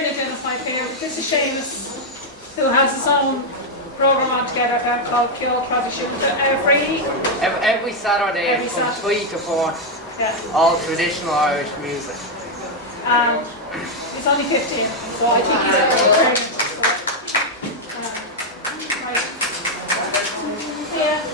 bring identified here. This is Seamus, who has his own programme on together called Pure Tradition. Every Saturday from 3 to 4. Yeah. All traditional Irish music. He's only 15, so I think he's a great trainer. Right. Yeah.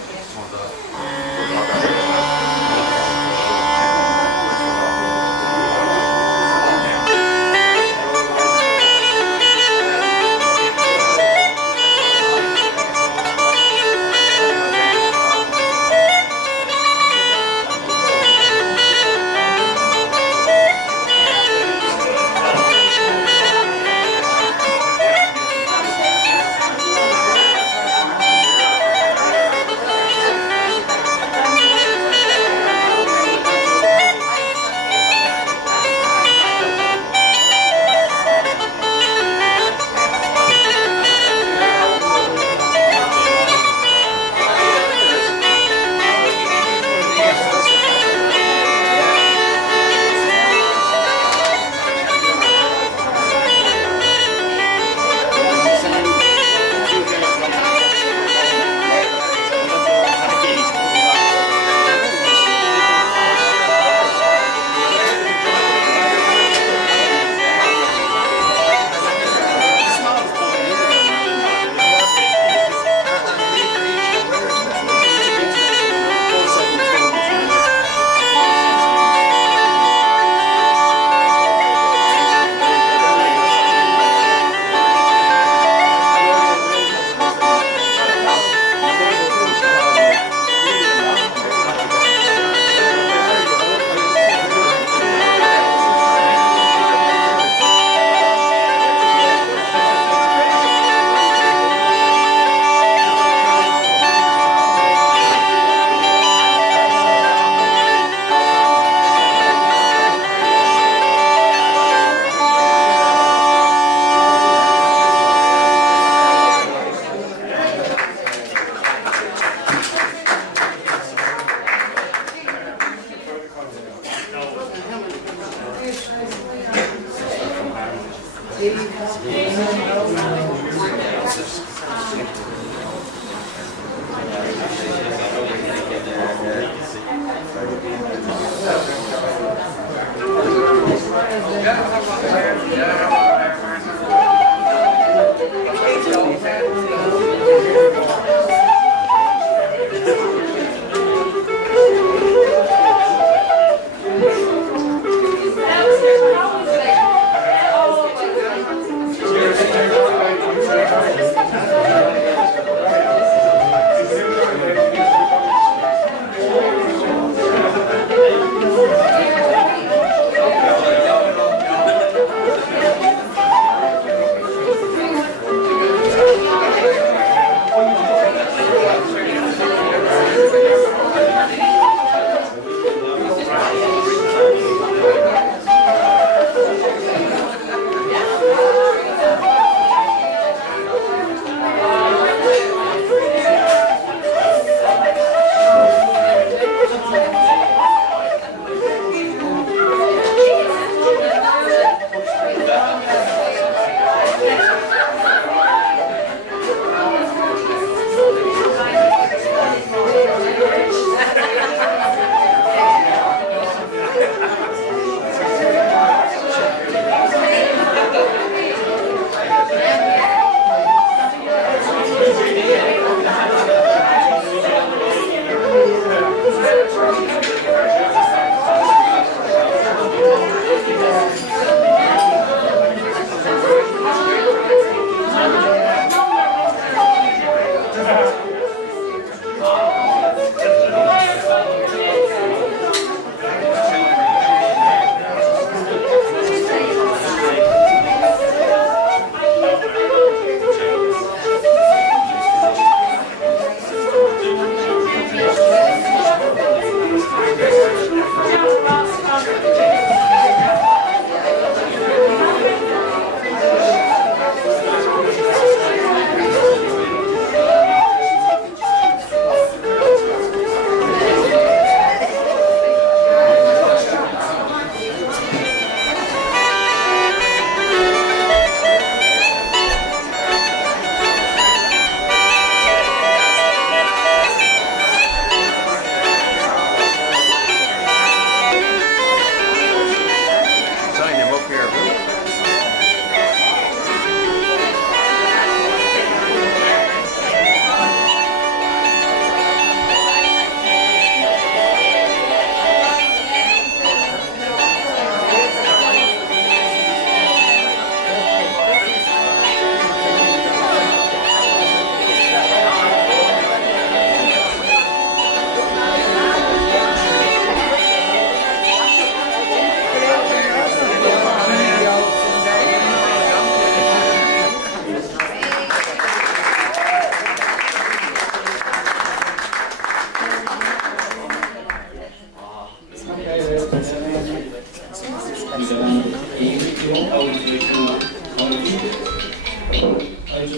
I just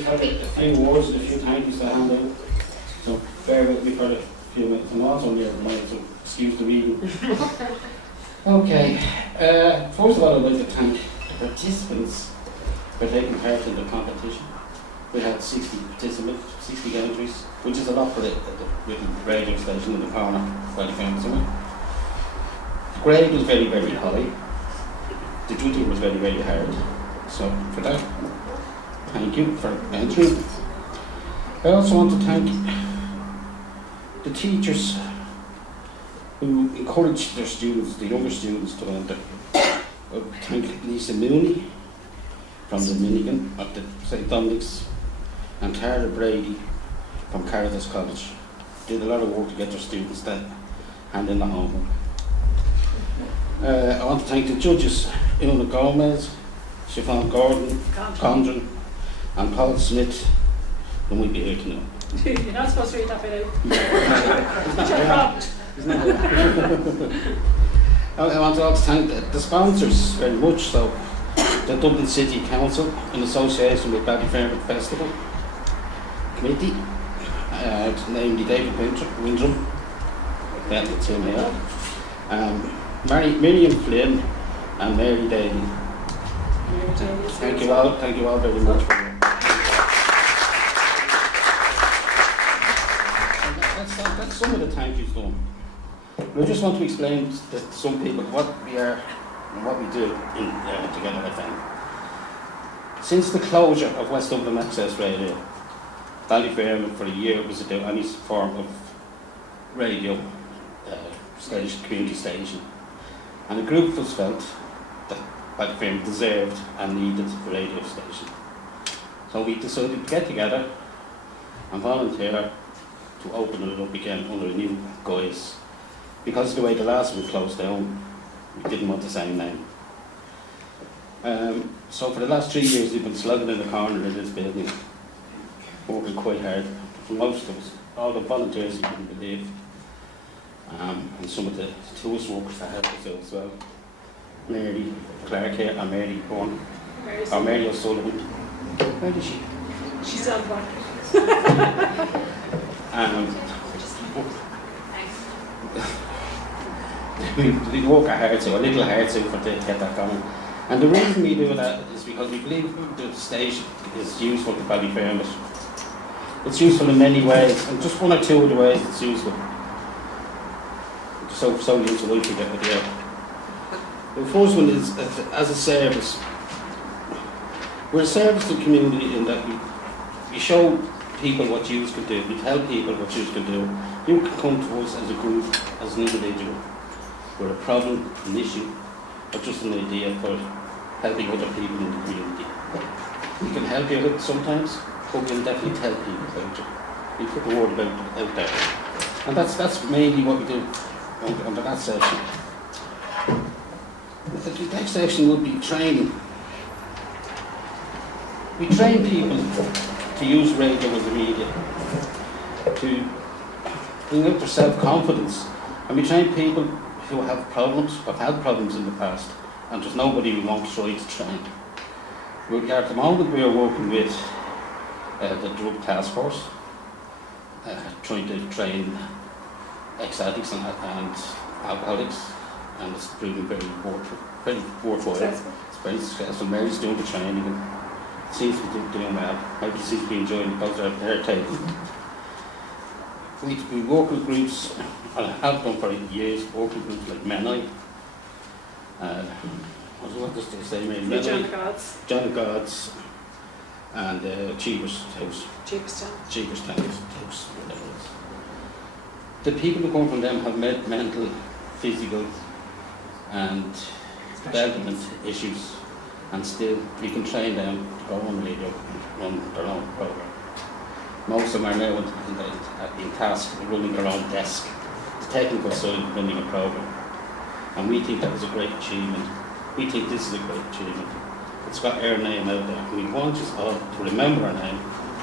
have a few words and a few thank yous to hand out. So bear with me for a few minutes. I'm also near the mic, so excuse the reading. Okay. First of all, I'd like to thank the participants for taking part in the competition. We had 60 participants, 60 entries, which is a lot for the little radio station in the corner by the famous somewhere. The grade was very, very high. The duty was very, very hard. So for that, thank you for entering. I also want to thank the teachers who encouraged their students, the younger students, to enter. I thank Lisa Mooney from the Minigan at the St. Dominic's and Tara Brady from Caritas College. Did a lot of work to get their students that hand in the homework. I want to thank the judges, Una Gomez, Siobhan Gordon, Condren, and Paul Smith, who might be here tonight. You're not supposed to read that bit out. It's your prompt. I want to also thank the sponsors very much. So, the Dublin City Council, in association with Ballyfermot Festival Committee, namely David Windrum, that's him here, Miriam Flynn, and Mary Daly. Thank you all very much for that. That's some of the thank yous done. I just want to explain to some people what we are and what we do together FM. Since the closure of West Dublin Access Radio, Ballyfermot for a year was without any form of radio station, community station, and a group of us felt that Ballyfermot deserved and needed a radio station. So we decided to get together and volunteer to open it up again under a new guise. Because of the way the last one closed down, we didn't want the same name. So for the last 3 years we've been slugging in the corner of this building, working quite hard. For most of us, all the volunteers you wouldn't believe, and some of the tourist workers that helped us out as well. Mary Clark here, and Mary Bourne, or Mary O'Sullivan. Where is she? She's on board. We work hard, so a little hard so to get that going. And the reason we do that is because we believe the station is useful to Ballyfermot. It's useful in many ways, and just one or two of the ways it's useful. It's so useful, I forget what they are. The first one is as a service. We're a service to the community in that we show people what you can do. We tell people what you can do. You can come to us as a group, as an individual, with a problem, an issue, or just an idea for helping other people in the community. We can help you out sometimes, but we'll definitely tell people about it. We put the word out there. And that's mainly what we do under that section. The next section would be training. We train people to use radio as a media, to bring out their self-confidence. And we train people who have problems, have had problems in the past, and there's nobody we won't try to train. At the moment we are working with the Drug Task Force, trying to train ex-addicts and alcoholics, and it's proving very worthwhile. It's very successful. Mary's doing the training and seems to be doing well. Maybe seems to be enjoying it because they're taking. We work with groups, and I have done for years, work with groups like Menai. What does they say? Menai, John Gods. John Gods, and Cheever's House. Cheever's House, whatever it is. The people who come from them have mental, physical, and development issues, and still we can train them to go on radio and run their own program. Most of them are now in task of running their own desk, the technical side of running a program. And we think that is a great achievement. We think this is a great achievement. It's got our name out there. We want you all to remember our name,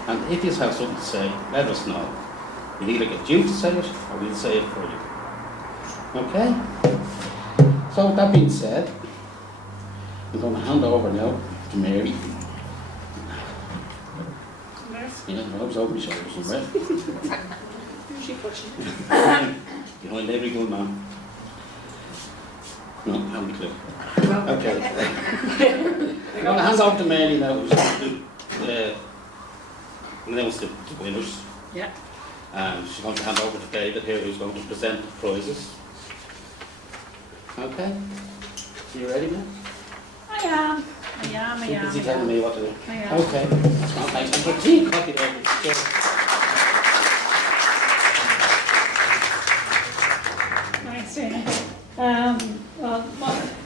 and if you have something to say, let us know. We'll either get you to say it, or we'll say it for you. Okay? So that being said, I'm going to hand over now to Mary. Yeah, I was over my shoulder somewhere. Usually pushing. Behind every good man. No, haven't a clue. Okay. I'm going to hand over to Mary now, who's going to announce the winners. Yeah. And she's going to hand over to David here, who's going to present the prizes. Okay. You ready, man? I am. Is he telling me what to do? I am. Okay. That's not nice. I'm going to tea copy there. Nice to well,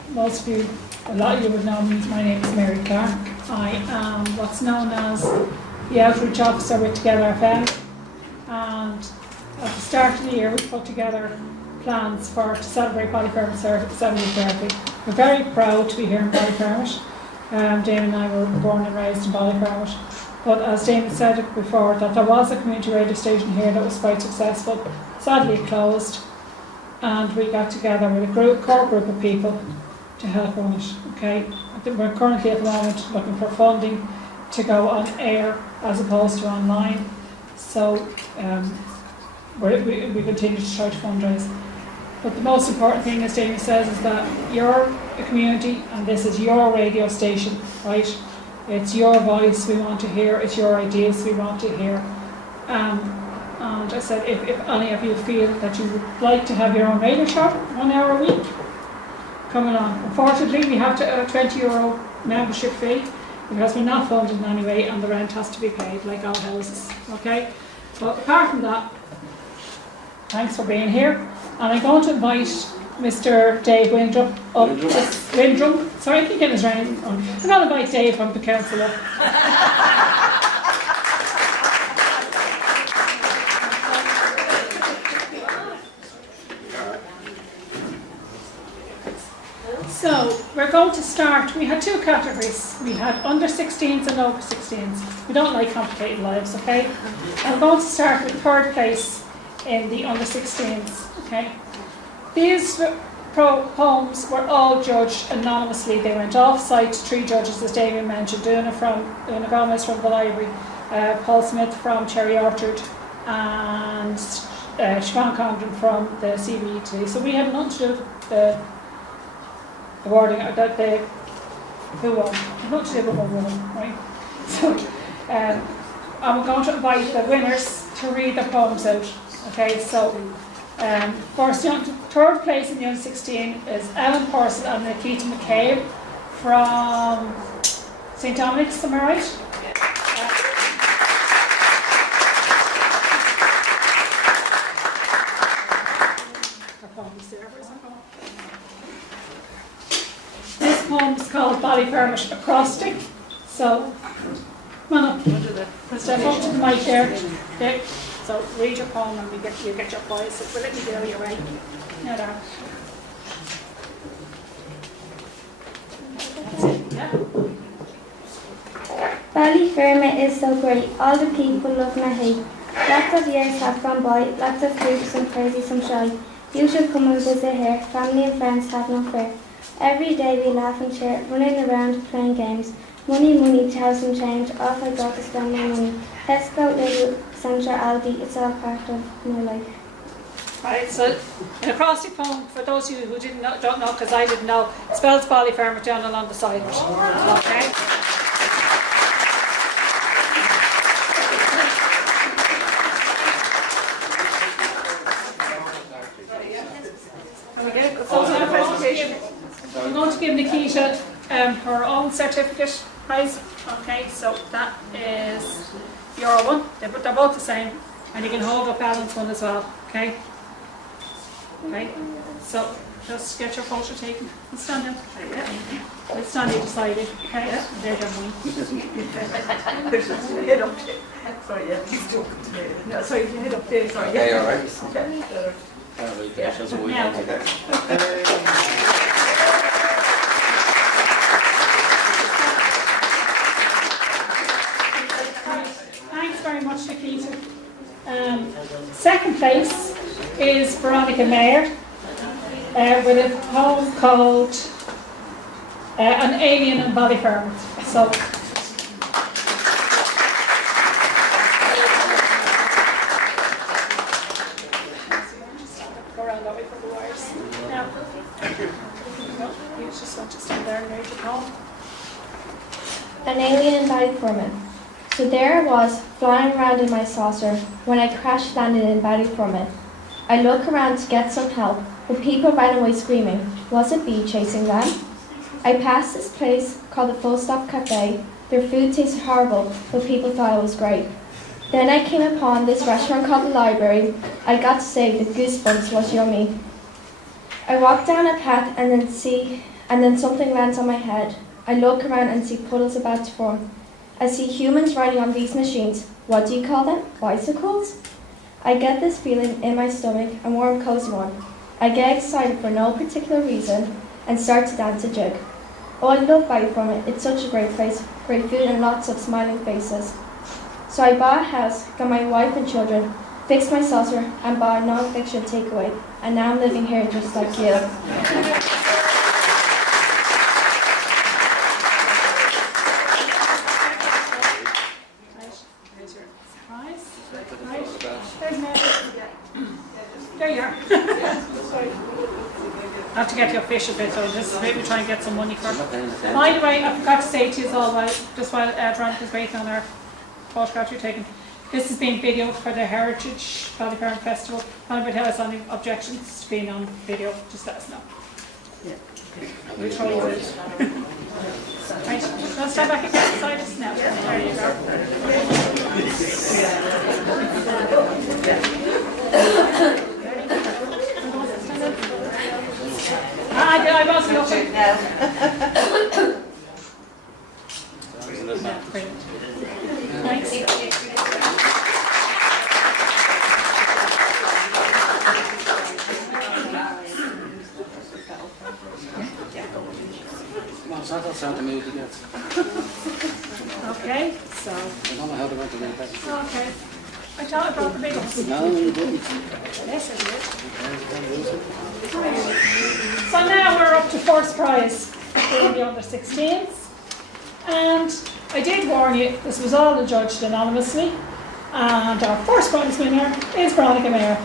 most of you, a lot of you would know me. My name is Mary Clark. I am what's known as the outreach officer with Together FM. And at the start of the year, we put together plans to celebrate Ballyfermot's 70th birthday. We're very proud to be here in Ballyfermot. Damon and I were born and raised in Ballyfermot. But as Damon said it before, that there was a community radio station here that was quite successful. Sadly it closed, and we got together with a core group of people to help run it. Okay, we're currently at the moment looking for funding to go on air as opposed to online. So we continue to try to fundraise. But the most important thing, as Damien says, is that you're a community and this is your radio station, right? It's your voice we want to hear, it's your ideas we want to hear. And I said, if any of you feel that you would like to have your own radio show, 1 hour a week, come along. Unfortunately, we have a €20 membership fee because we're not funded in any way and the rent has to be paid like all houses, okay? But apart from that, thanks for being here. And I'm going to invite Mr. Dave Windrum up. Windrum? Sorry, I keep getting his name wrong. I'm going to invite Dave from the council up. So, we're going to start. We had two categories. We had under 16s and over 16s. We don't like complicated lives, okay? I'm going to start with third place in the under 16s, okay? These poems were all judged anonymously. They went off-site, 3 judges, as Damien mentioned, Una Gomez from the library, Paul Smith from Cherry Orchard, and Siobhan Condon from the CBE today. So we had nothing to do with the wording, who won. Not to do with who won, right? So I'm going to invite the winners to read their poems out. Okay, so first, third place in the under 16 is Ellen Purcell and Nikita McCabe from St. Dominic's, am I right? This poem is called Ballyfermot Acrostic. So, come on up. Step up to the mic there. Okay. So read your poem and you get your prize. So we'll let me go your way. No, no. That's it, yeah. Ballyfermot is so great. All the people love my hate. Lots of years have gone by, lots of groups, some crazy, some shy. You should come and visit here. Family and friends have no fear. Every day we laugh and cheer, running around playing games. Money, money, house and change. Off I go to spend my money. Tesco, Lidl, Central, Aldi. It's all part of my life. Right, so an acrostic poem, for those of you who don't know, because I didn't know, it spells Ballyfermot down along the side of it. Okay? I'm going to give Nikita her own certificate prize. Okay, so that is your one. They're both the same, and you can hold up Alan's one as well. Okay. Okay. So just get your photo taken. Let's stand up. Let's stand either side. Okay. Yeah. There, head up there. Sorry, yeah. He's talking to me. No, sorry, head up there. Sorry. Okay, all right. Thanks very much, Nikita. Second place is Veronica Mayer with a poem called an alien in Ballyfermot. So. Go around that way for the wires. Now. You just want to stand there and ready to call. An alien in Ballyfermot. So there I was, flying around in my saucer, when I crash landed in Ballyfermot. I look around to get some help, but people ran away screaming. Was it me chasing them? I passed this place called the Full Stop Cafe. Their food tasted horrible, but people thought it was great. Then I came upon this restaurant called the Library. I got to say the goosebumps was yummy. I walk down a path and then something lands on my head. I look around and see puddles about to form. I see humans riding on these machines. What do you call them? Bicycles? I get this feeling in my stomach, a warm, cozy one. I get excited for no particular reason and start to dance a jig. Oh, I love Ballyfermot. It's such a great place, great food and lots of smiling faces. So I bought a house, got my wife and children, fixed my saucer and bought a non-fiction takeaway. And now I'm living here just like you. There you are. I have to get you a fish a bit, so this is maybe try and get some money for. By the way, I forgot to say to you all while Veronica's waiting on our photograph you're taking. This is being videoed for the Heritage Ballyfermot Festival. If anybody has any objections to being on video, just let us know. Yeah. We'll throw you out. Right, now stand back again beside us now. There you go. I was looking. Brilliant. Thanks. Okay, so. I don't know how to run to that. Okay. I thought I brought the big ones. No, you didn't. Yes, I did. So now we're up to first prize for the under 16s. And I did warn you, this was all judged anonymously. And our first prize winner is Veronica Mayer.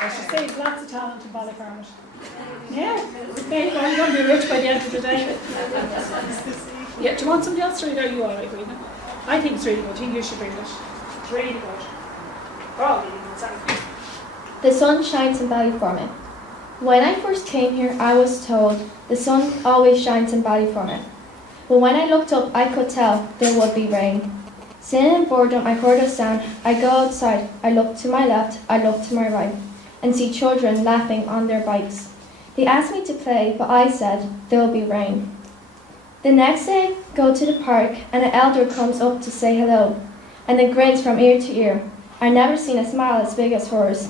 I should say, lots of talent in Ballyfermot. Yeah, okay, well, you're going to be rich by the end of the day. Yeah, do you want somebody else to read it? Are you alright reading it? I think it's really good. I think you should read it. It's really good. We're all reading it, sorry. The sun shines in Ballyfermot. When I first came here, I was told the sun always shines in Ballyfermot. But when I looked up, I could tell there would be rain. Sitting in boredom, I heard a sound. I go outside. I look to my left. I look to my right, and see children laughing on their bikes. They asked me to play, but I said there will be rain. The next day, I go to the park, and an elder comes up to say hello, and it grins from ear to ear. I never seen a smile as big as hers.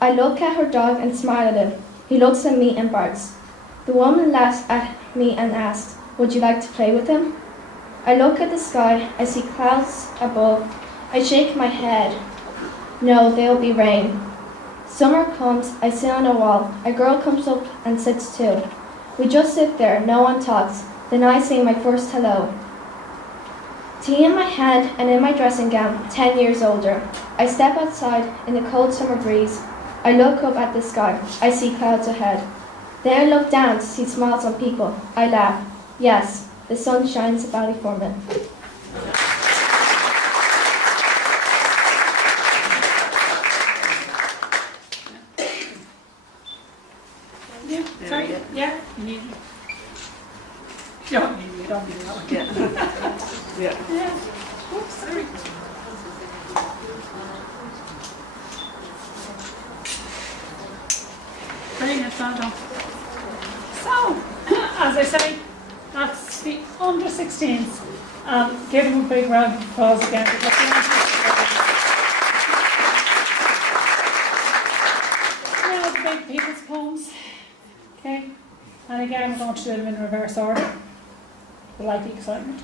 I look at her dog and smile at him. He looks at me and barks. The woman laughs at me and asks, would you like to play with him? I look at the sky. I see clouds above. I shake my head. No, there will be rain. Summer comes. I sit on a wall. A girl comes up and sits too. We just sit there. No one talks. Then I say my first hello. Tea in my hand and in my dressing gown, 10 years older. I step outside in the cold summer breeze. I look up at the sky. I see clouds ahead. Then I look down to see smiles on people. I laugh. Yes, the sun shines at Ballyfermot. Yeah, sorry. Yeah, you need it. You don't need it. You don't need that one. Yeah. Yeah. Oops, sorry. Brilliant, well done. So, as I say, that's the under 16s. Give them a big round of applause again. Now the big people's poems. Okay, and again we're going to do them in reverse order. We like the excitement.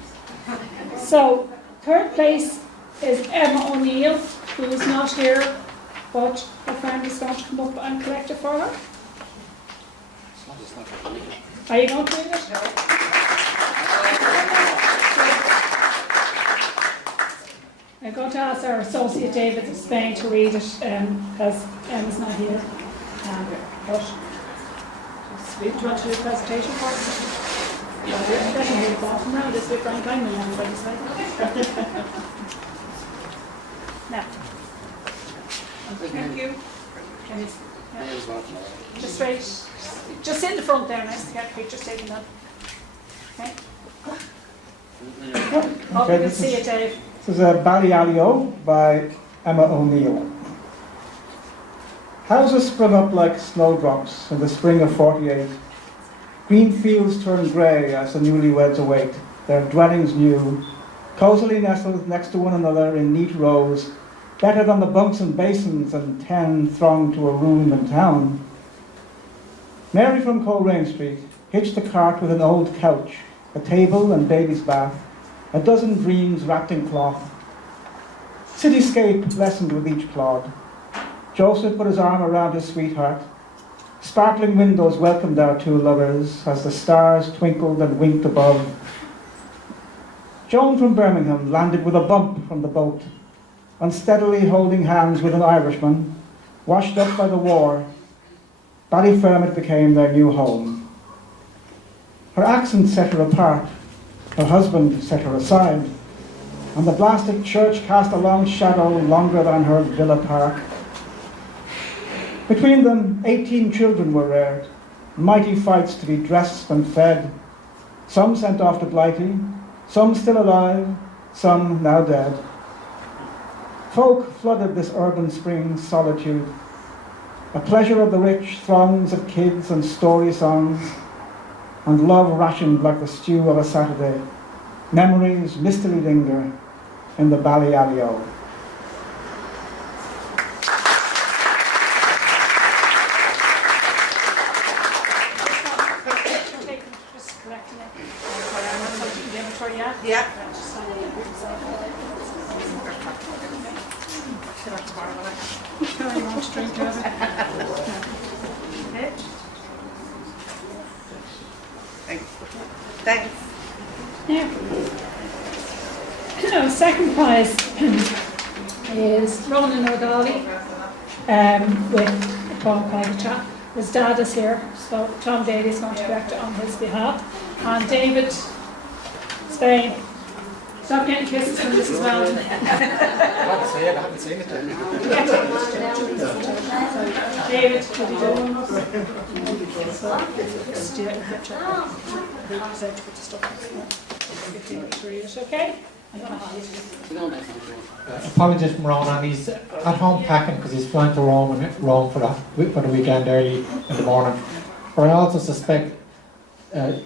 So, third place is Emma O'Neill. who is not here, but her friend is going to come up and collect it for her. Are you going to read it? I'm going to ask our associate David of Spain to read it because Emma's not here. But do you want to do the presentation for us? Yeah, definitely read the bottom now. This week, Frank, I'm on the side. Now. Thank you. Just straight. Just in the front there, nice to get pictures taken up. Okay. Hope you can see it, Dave. This is a Ballyfermot by Emma O'Neill. Houses sprung up like snowdrops in the spring of '48. Green fields turn grey as the newlyweds await, their dwellings new, cosily nestled next to one another in neat rows, better than the bunks and basins and 10 thronged to a room in town. Mary from Coleraine Street hitched the cart with an old couch, a table and baby's bath, a dozen dreams wrapped in cloth. Cityscape lessened with each plod. Joseph put his arm around his sweetheart. Sparkling windows welcomed our two lovers as the stars twinkled and winked above. Joan from Birmingham landed with a bump from the boat, unsteadily holding hands with an Irishman, washed up by the war. Ballyfermot became their new home. Her accent set her apart, her husband set her aside, and the blasted church cast a long shadow longer than her villa park. Between them, 18 children were reared, mighty fights to be dressed and fed, some sent off to Blighty, some still alive, some now dead. Folk flooded this urban spring's solitude, a pleasure of the rich, throngs of kids and story songs, and love rationed like the stew of a Saturday. Memories mistily linger in the Ballyfermot. Yeah. Thanks. Yeah. Second prize is Ronan O'Donnell with a Tom private chat. His dad is here, so Tom Daly is going to correct it on his behalf. And David Spain. Stop getting kisses from Mrs. Weldon. I haven't seen it then. David, what are you doing? Just do it in the picture. Okay? Apologies from Ronan, he's at home packing because he's flying to Rome for the weekend early in the morning. But I also suspect, I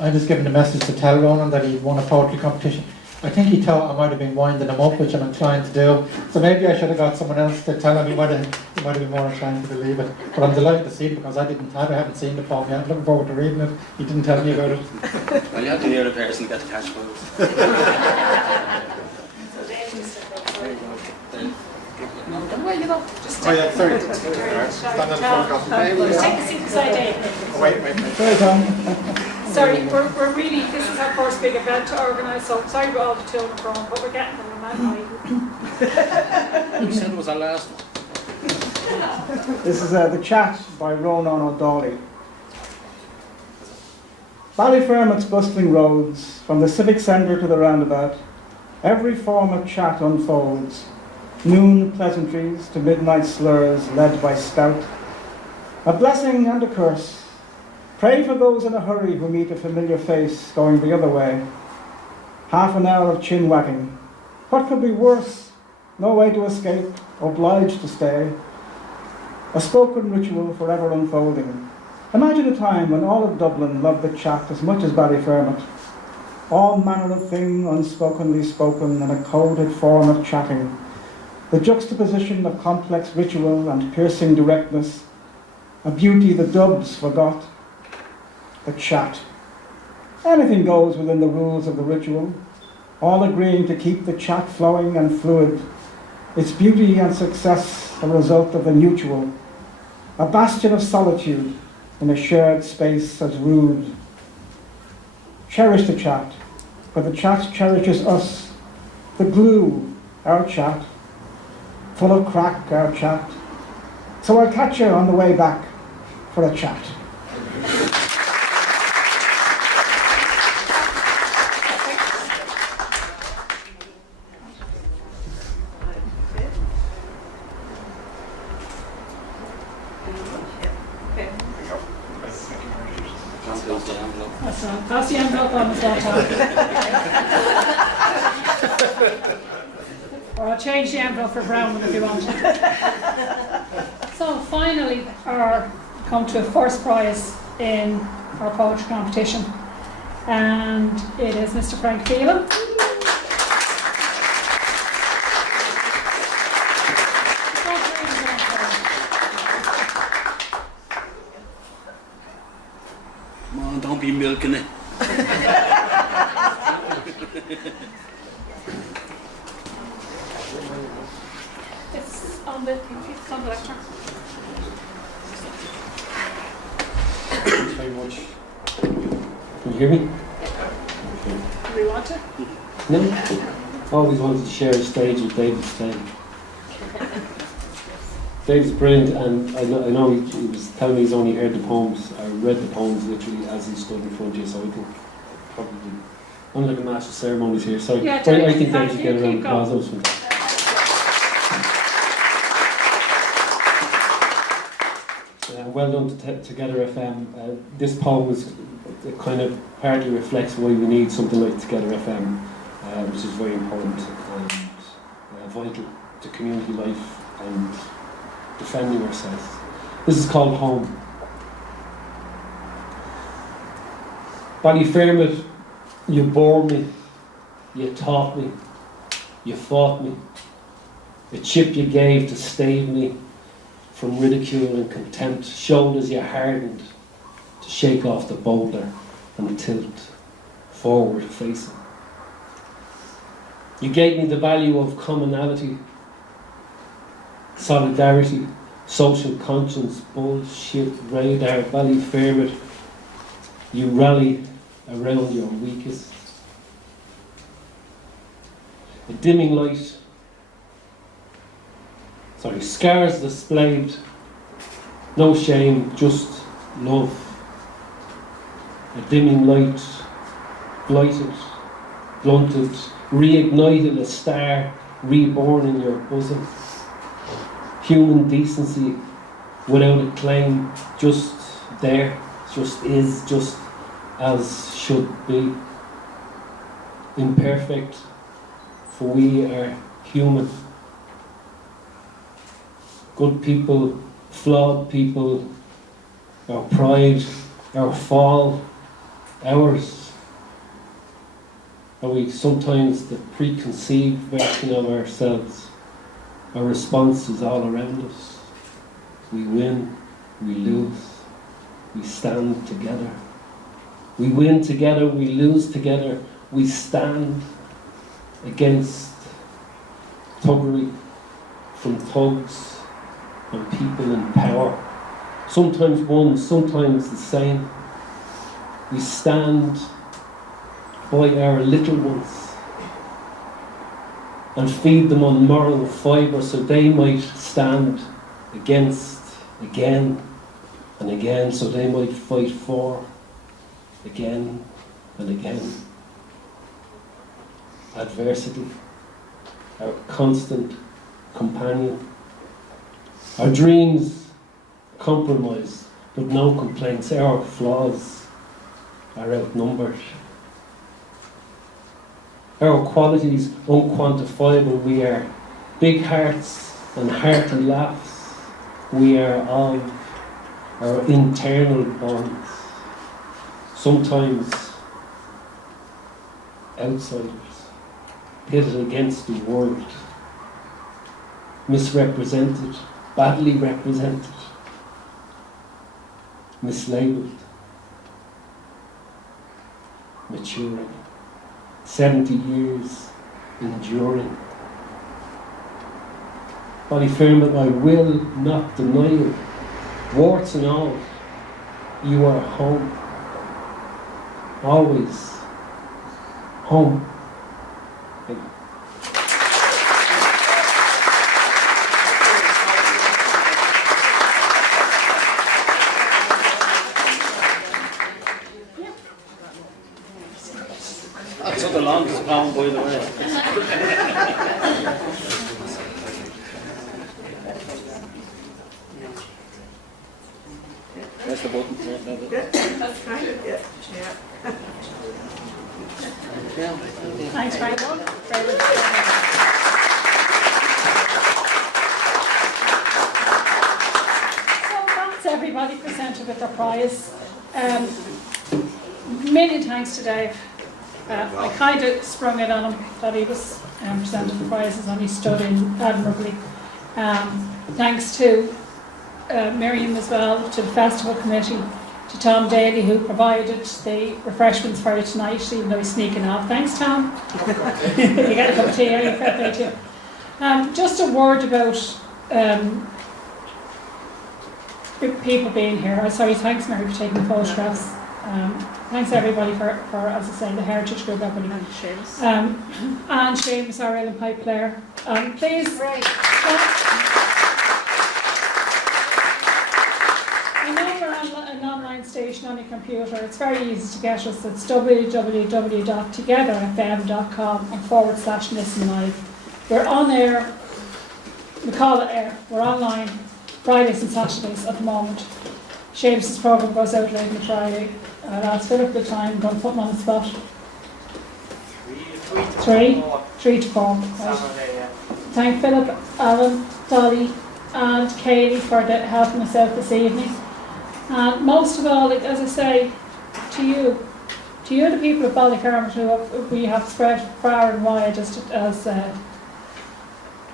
was given a message to tell Ronan that he won a poetry competition. I think he thought I might have been winding him up, which I'm inclined to do. So maybe I should have got someone else to tell him. He might have been more inclined to believe it. But I'm delighted to see it because I haven't seen the poem yet. Looking forward to reading it. He didn't tell me about it. Well, you have to hear the person to get the cash flows. Just Oh yeah, sorry. take a seat beside Dave. Oh, wait. Sorry, Tom. Sorry, we're really, this is our first big event to organise, so sorry about all the children from, but we're getting them, man. You said it was our last one. This is The Chat by Ronan O'Donnell. Ballyfermot's bustling roads, from the civic centre to the roundabout, every form of chat unfolds. Noon pleasantries to midnight slurs led by stout. A blessing and a curse. Pray for those in a hurry who meet a familiar face going the other way. Half an hour of chin wagging. What could be worse? No way to escape, obliged to stay. A spoken ritual forever unfolding. Imagine a time when all of Dublin loved the chat as much as Ballyfermot. All manner of thing unspokenly spoken in a coded form of chatting. The juxtaposition of complex ritual and piercing directness. A beauty the Dubs forgot. The chat. Anything goes within the rules of the ritual, all agreeing to keep the chat flowing and fluid. its beauty and success a result of the mutual, a bastion of solitude in a shared space as rude. Cherish the chat, for the chat cherishes us, the glue, our chat, full of crack, our chat. So I'll catch you on the way back for a chat. That's right. Pass the envelope on as well, Tom. Or I'll change the envelope for brown one if you want. So finally, come to a first prize in our poetry competition, and it is Mr. Frank Phelan. Come on, don't be milking it. It's on the lecture. Thanks very much. Can you hear me? Do you want to? No? Always wanted to share a stage with David today. David's brilliant, and I know he was telling me he's only heard the poems. I read the poems literally as he stood in front of you, so I think probably, unlike the master ceremonies here, so Yeah, I think David should get a round of applause. That was fantastic. Well done to Together FM. This poem it kind of partly reflects why we need something like Together FM, which is very important and vital to community life and defending ourselves. This is called Home. Ballyfermot, you bore me, you taught me, you fought me. The chip you gave to stave me from ridicule and contempt, shoulders you hardened to shake off the boulder and tilt forward facing. You gave me the value of commonality, solidarity, social conscience, bullshit, radar, Ballyfermot. You rally around your weakest. A dimming light, scars displayed, no shame, just love. A dimming light, blighted, blunted, reignited a star, reborn in your bosom. Human decency without a claim, just there, just is, just as should be. Imperfect, for we are human. Good people, flawed people, our pride, our fall, ours. Are we sometimes the preconceived version of ourselves? Our response is all around us. We win, we lose, we stand together. We win together, we lose together, we stand against thuggery from thugs and people in power. Sometimes one, sometimes the same. We stand by our little ones and feed them on moral fibre so they might stand against again and again, so they might fight for again and again. Adversity, our constant companion. Our dreams compromise, but no complaints. Our flaws are outnumbered. Our qualities unquantifiable. We are big hearts and hearty laughs. We are of our internal bonds. Sometimes outsiders, pitted against the world, misrepresented, badly represented, mislabeled, maturing, 70 years enduring. Ballyfermot, I will not deny you. Warts and all, you are home. Always home. Thank you. That's not the longest pound, by the way. That's the button. That's kind of it. Yeah. Thanks very much. Very much. So that's everybody presented with their prize. Million thanks to Dave. I kind of sprung it on him that he was presenting the prizes and he stood in admirably. Thanks to Miriam as well, to the festival committee, to Tom Daly who provided the refreshments for you tonight, even though he's sneaking off. Thanks, Tom. You get a cup of tea, are you? Fair play to you. Just a word about people being here. Sorry, thanks Mary for taking the photographs. Thanks everybody for, as I say, the Heritage Group, everybody. And Seamus. And Seamus, our Ellen Pipe player. Please. I know we're on an online station on your computer. It's very easy to get us. It's www.togetherfm.com/listen live. We're on air. We call it air. We're online Fridays and Saturdays at the moment. Seamus' programme goes out late on the Friday. I'll ask Philip the time. I'm going to put him on the spot. 3 to 4. Right. Thank Philip, Alan, Dolly and Kaylee for helping us out this evening. And most of all, as I say, to you the people of Ballyfermot who we have spread far and wide, as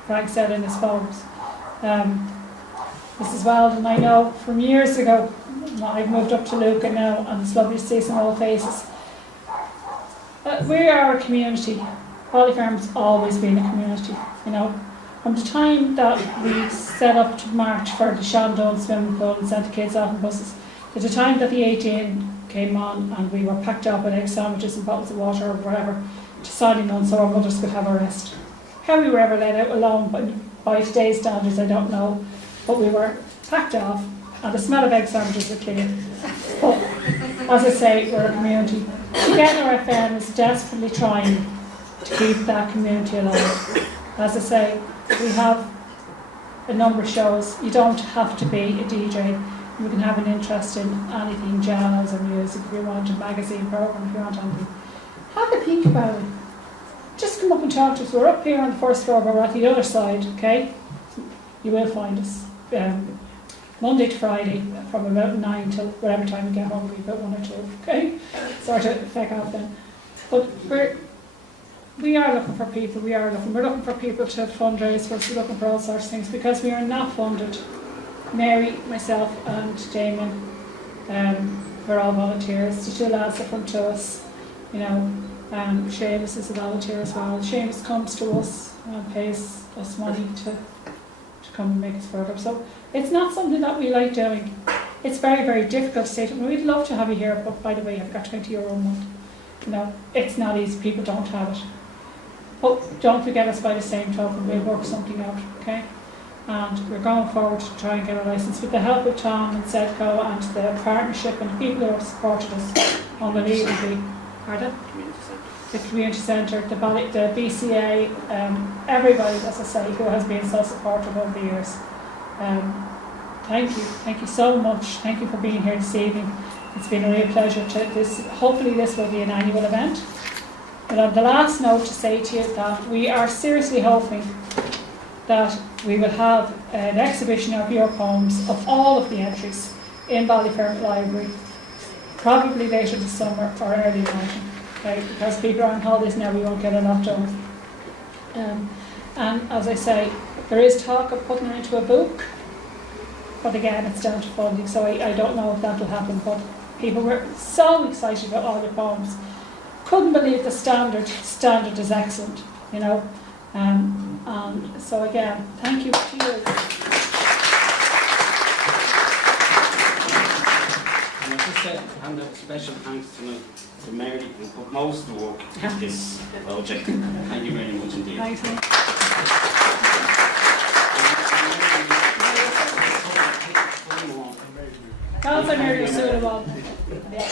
Frank said in his poems. Mrs. Weldon, I know from years ago, I've moved up to Luca now and it's lovely to see some old faces. We are a community. Ballyfermot's always been a community, you know. From the time that we set up to march for the Shandon swimming pool and sent the kids off in buses, to the time that the 18 came on and we were packed up with egg sandwiches and bottles of water or whatever, to signing on so our mothers could have a rest. How we were ever let out alone by today's standards, I don't know, but we were packed off and the smell of egg sandwiches were clear. But as I say, we're a community. Together FM is desperately trying to keep that community alive. As I say, we have a number of shows. You don't have to be a DJ. You can have an interest in anything, jazz or music, if you want a magazine programme, if you want anything. Have a think about it. Just come up and talk to us. We're up here on the first floor, but we're at the other side, okay? You will find us. Monday to Friday from about 9 till whatever time you get hungry, about 1 or 2, okay? Sort of feck off then. But we are looking for people, we're looking for people to fundraise for us, we're looking for all sorts of things because we are not funded. Mary, myself and Damien, we're all volunteers. The 2 lads are from to us, you know, Seamus is a volunteer as well. Seamus comes to us and pays us money to come and make us further. So it's not something that we like doing. It's very, very difficult to say to them, we'd love to have you here, but by the way, I've got €20 a month. You know, it's not easy, people don't have it. But don't forget us by the same token, we'll work something out, okay? And we're going forward to try and get a licence with the help of Tom and Sedco and the partnership and the people who have supported us unbelievably. Pardon? The community centre, the BCA, everybody, as I say, who has been so supportive over the years. Thank you so much. Thank you for being here this evening. It's been a real pleasure hopefully this will be an annual event. But on the last note to say to you that we are seriously hoping that we will have an exhibition of your poems, of all of the entries, in Ballyfermot Library, probably later this summer or early in autumn. Okay, because people are on holidays now, we won't get a lot done. And as I say, there is talk of putting it into a book, but again, it's down to funding, so I don't know if that will happen. But people were so excited about all the poems. Couldn't believe the standard is excellent, you know. And so again, thank you to you You put most of the work into this project. Thank you very much indeed. Thanks. That's a very suitable. Yeah.